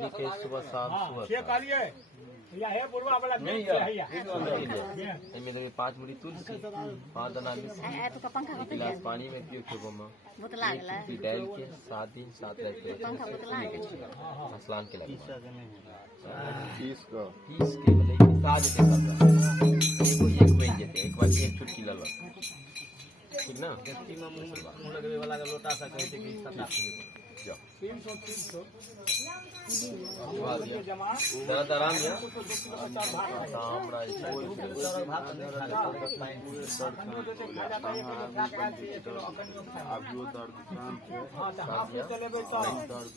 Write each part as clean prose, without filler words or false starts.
ठीक है सुबह शाम सुबह ये कालिए या है बुरवा वाला नहीं है इनमें देखिए 5 मुड़ी तुलसी 5 दाना मिश्री एक गिलास पानी में पियो खेबो में तुलसी डाल के 7 दिन 7 रात के स्नान के लगे 30 के मतलब साज दे एगो एक बन जेते एक बार एक चुटकी ललवा ठीक ना व्यक्ति में मुंह लगवे वाला का लोटा सा कहते कि 7 जाओ 300 जमा ज्यादा आराम है हमरा कोई भात अब जो दर्द काम है हां तो आप चलेबे तो दर्द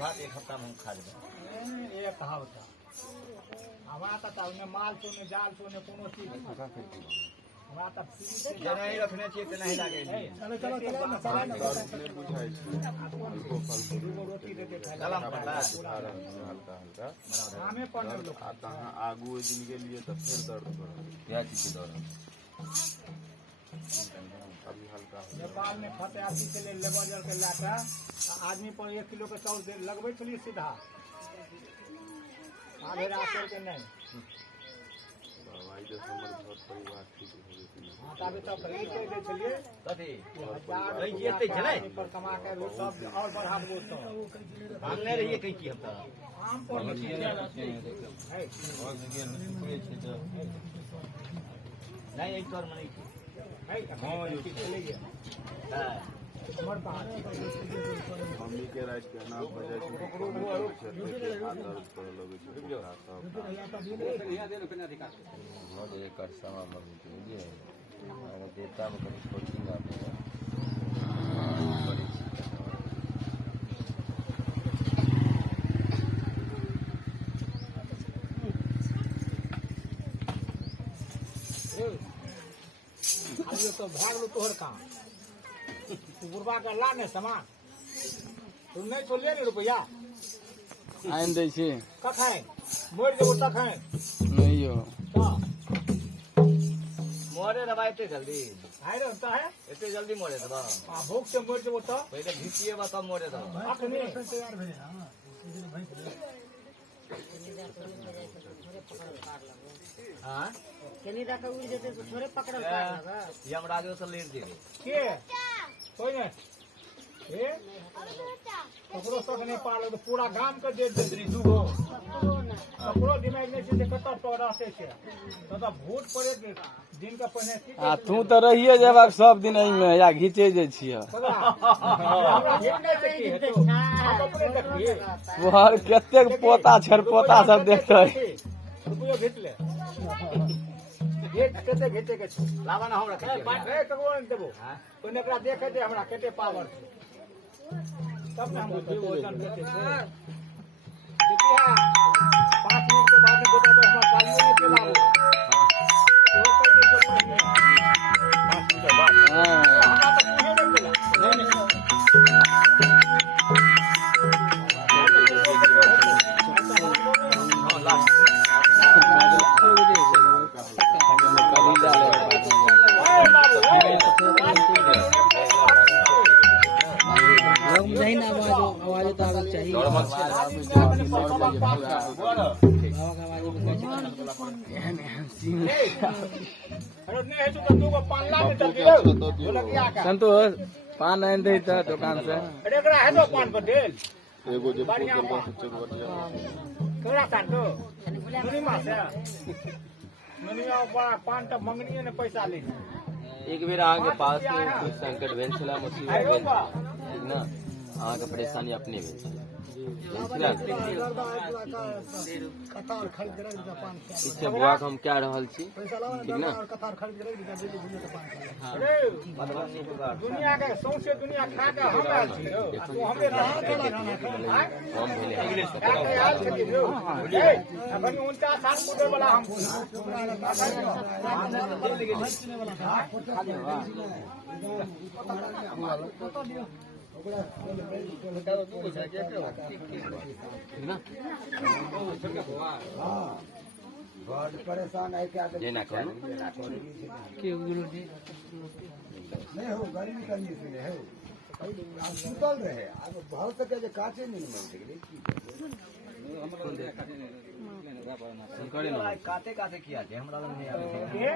भात एक हफ्ता में खा लेबे ये कहावत हमरा त ने माल तो ने जाल तो ने कोनो चीज हमरा त जना ही रखने चाहिए त नहीं लागे चलो चलो चलो मसाला न बुझाई छै हल्को फल्को रोटी देते खाए गलम पड़ता है हल्का हल्का हमें पड़ने लोग आता है आगू दिन के लिए तो फिर दर्द कर क्या चीज के दौरान अभी हल्का नेपाल में फतेहाती के लिए लेबर जल के लाटा आदमी पर 1 किलो के चाउर लगबे छलिए सीधा आधे रात के नहीं भाई जो हमर घर परिवार ठीक हो जेतै तबे तो खरीद के दे छलिए कथी कहीं जेते छले पर कमा के रोज सब और बढ़ा दो तो भागने रहिए कहीं की हम आम पर है और जगह निकले छै तो नहीं एक और मने है हां ये चले गया हां हमर बात मम्मी के रात के नाम बजे छै आदर पर लगे छै बहुत एक समय मम्मी के लिए अगर देता में कहीं कोचिंग आपने अब ये तो भाग लो तोहर काम तू बुरबा का ला ने सामान तू नहीं तो ले रुपया आइन दै छी कखाए मोड़ देबो तखाए नहीं यो तो मोरे दबा इतने जल्दी आइ रहता है इतने जल्दी मोरे दबा आ भूख से मोड़ देबो तो पहले घिसिए बा तब मोरे दबा अखनी तैयार भेले हां हां केनी रख उड़ जेते तो थोड़े पकड़ल पार लगा यमराजो से लेट देबे के कोई नहीं ए ककरो तक नहीं पार तो पूरा गांव के दे देतरी दूगो ककरो दिमाग नहीं से कतऽ तो रहते छै तो भूत पड़े दिन का पहले की आ तू तो रहिए जेबाक सब दिन एहि में या घिचे जे छियै तोहर कतेक पोता छरपोता सब देखतै रुपयो भेट ले भेट कते भेटे के छै लावा ना हमरा ए ककरो नहीं देबो कोई एकरा देखे दे हमरा कते पावर छै तब ना हम वजन भेटे छै देखिया 5 मिनट के बाद गोटा पे हमरा कालियो नहीं चला वो कोई दे जो पहले 5 मिनट बाद हमरा तो नहीं देला नहीं ना आवाज तो आवे चाहिए नॉर्मल अरे नहीं है तो दो को पान ला के चल दियो बोला क्या का संतोष पान आइन दे त दुकान से अरे एकरा है तो पान पर देल एगो जे बढ़िया केरा कान तो नहीं मास है ननिया पान तो मंगनी ने पैसा ले एक बेर अहाँ के पास कोई संकट भेल छला मुसीबत भेल ठीक ना अहाँ के परेशानी अपने भेल छला कतार खरीद के रख दे 500 इससे बुआ के हम क्या रहल छी ठीक ना कतार खरीद के रख दे दिल्ली घूमे तो 500 अरे दुनिया के सौंसे दुनिया खा के हम आयल छी तो हमरे हम भेले आयल छी ए अखन 49 साल मुदे वाला हम परेशान है क्या जे ना करू नहीं हो गर्मी करनी से है सुतल रहे अब बहुत सके काचे नहीं मिल सके करे ना काते काते किया थे हमरा लग नहीं आवे